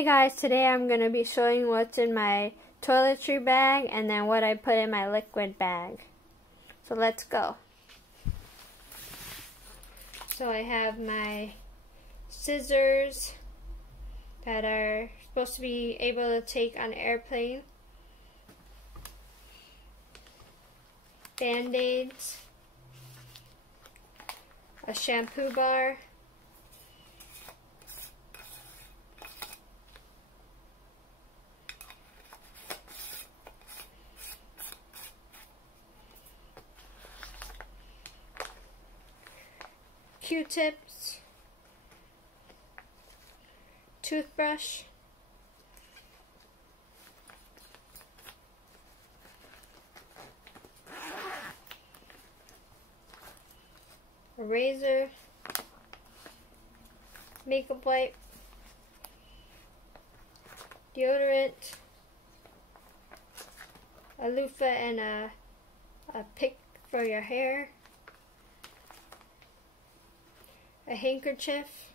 Hey guys, today I'm going to be showing what's in my toiletry bag and then what I put in my liquid bag. So let's go. So I have my scissors that are supposed to be able to take on an airplane, Band-Aids, a shampoo bar, Q-tips, toothbrush, a razor, makeup wipe, deodorant, a loofah and a pick for your hair, a handkerchief,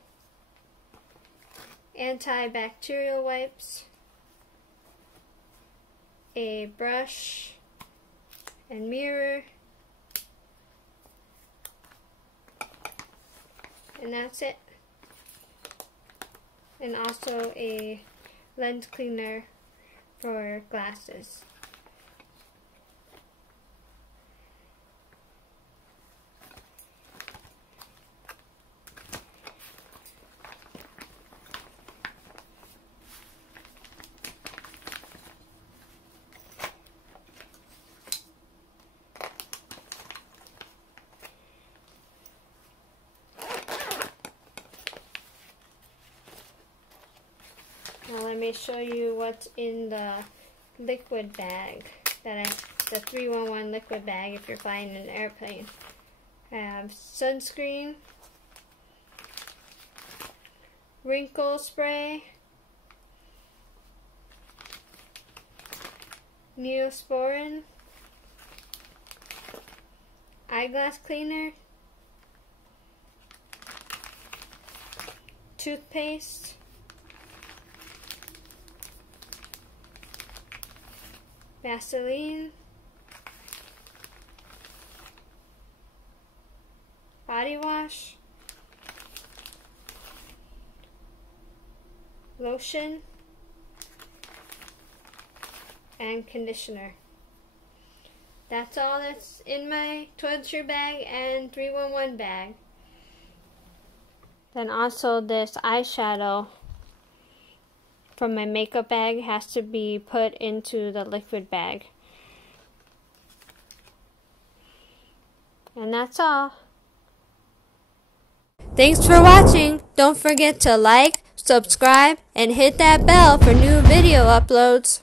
antibacterial wipes, a brush and mirror, and that's it. And also a lens cleaner for glasses. Now let me show you what's in the liquid bag, the 311 liquid bag if you're flying in an airplane. I have sunscreen, wrinkle spray, Neosporin, eyeglass cleaner, toothpaste, Vaseline, body wash, lotion, and conditioner. That's all that's in my toiletry bag and 311 bag. Then also this eyeshadow from my makeup bag has to be put into the liquid bag. And that's all. Thanks for watching. Don't forget to like, subscribe, and hit that bell for new video uploads.